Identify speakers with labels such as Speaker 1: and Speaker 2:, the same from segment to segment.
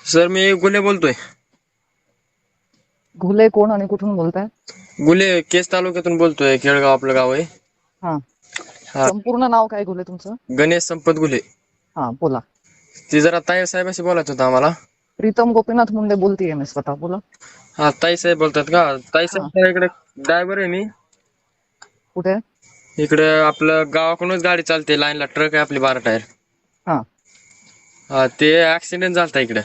Speaker 1: Sir मी गुले बोलतोय.
Speaker 2: घुले कोण आणि कुठून बोलताय?
Speaker 1: गुले केस तालुक्यातून बोलतोय. केळगाव आपलं गाव आहे.
Speaker 2: हा,
Speaker 1: हा,
Speaker 2: संपूर्ण नाव काय घुले तुमचं?
Speaker 1: गणेश संपत गुले.
Speaker 2: हा, बोला.
Speaker 1: ती जरा ताई साहेबाशी बोलायचं होतं आम्हाला.
Speaker 2: प्रीतम गोपीनाथ मुंडे बोलतीये मी स्वतः, बोला.
Speaker 1: हा, ताई साहेब बोलतात का? ताई
Speaker 2: हा,
Speaker 1: साहेब इकडे ड्रायव्हर आहे मी.
Speaker 2: कुठे?
Speaker 1: इकडे आपलं गावाकडूनच गाडी चालते, लाईनला ट्रक आहे आपली 12 टायर.
Speaker 2: हा,
Speaker 1: हा, ते ऍक्सिडेंट झालता इकडे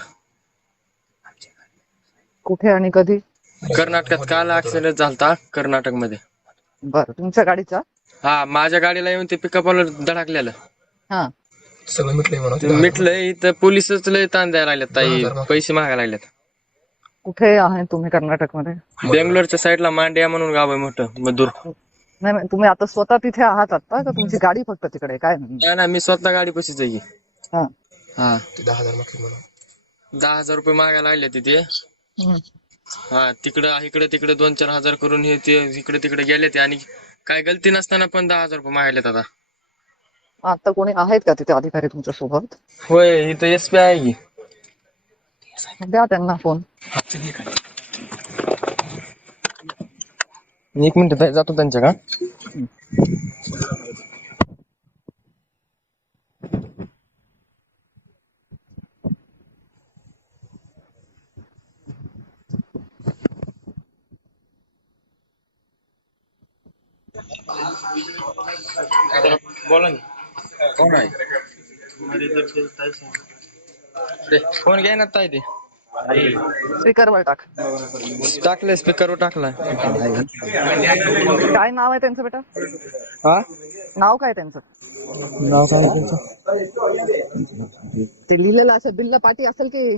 Speaker 2: कुठे आणि कधी?
Speaker 1: कर्नाटकात. काल ऍक्सिडेंट झालता कर्नाटक मध्ये.
Speaker 2: बरं, तुमच्या गाडीचा?
Speaker 1: हा, माझ्या गाडीला येऊन ते पिकअपला धडकलेलं.
Speaker 2: हा,
Speaker 1: सगळं मिटलंय. इथं पोलिसच लय ताण द्यायला लागलेत ताई, पैसे मागायला लागलेत.
Speaker 2: कुठे आहे तुम्ही कर्नाटक मध्ये?
Speaker 1: बेंगलोरच्या साईडला मांड्या म्हणून गाव आहे मोठं, मधुर.
Speaker 2: नाही नाही, तुम्ही आता स्वतः तिथे आहात आता का तुमची गाडी फक्त तिकडे काय?
Speaker 1: नाही, मी स्वतः गाडी पशीच आहे की.
Speaker 2: हा,
Speaker 1: हा, 10,000 रुपये मागायला लागले तिथे.
Speaker 2: हम्म.
Speaker 1: हा, इकडे तिकडे 2-4 हजार करून हे ते इकडे तिकडे गेले ते, आणि काय गलती नसताना पण 10,000 रुपये मागायलेत आता.
Speaker 2: आता कोणी आहेत का तिथे अधिकारी तुमच्या सोबत?
Speaker 1: होय, इथं SP आहे की.
Speaker 2: द्या त्यांना फोन.
Speaker 1: एक मिनिट जातो त्यांच्या का.
Speaker 2: हम्म.
Speaker 1: बोला ना. कोण आहे? फोन घ्या ना ताई. ते
Speaker 2: स्पीकरवर टाक.
Speaker 1: टाकलंय, स्पीकरवर टाकलाय.
Speaker 2: काय नाव आहे त्यांचं बेटा?
Speaker 1: हा,
Speaker 2: नाव काय त्यांचं?
Speaker 1: नाव काय तुमचं?
Speaker 2: ते लिहिलेलं असं बिल्ला पाटी असेल की?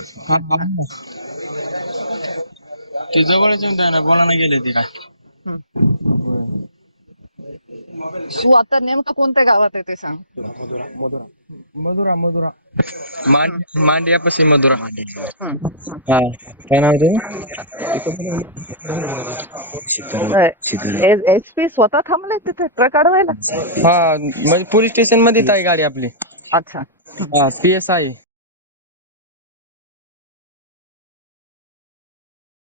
Speaker 1: ते जवळच येऊन द्या ना, बोला ना. गेले ते काय.
Speaker 2: तू आता नेमकं कोणत्या गावात आहे ते सांग.
Speaker 1: मधुरा मांडियापाशी मधुरा.
Speaker 2: हं.
Speaker 1: हा, काय नाव आहे
Speaker 2: SP स्वतः थांबले तिथे ट्रक अडवायला?
Speaker 1: हा, म्हणजे पोलीस स्टेशन मध्ये आहे गाडी आपली.
Speaker 2: अच्छा.
Speaker 1: हा, PSI.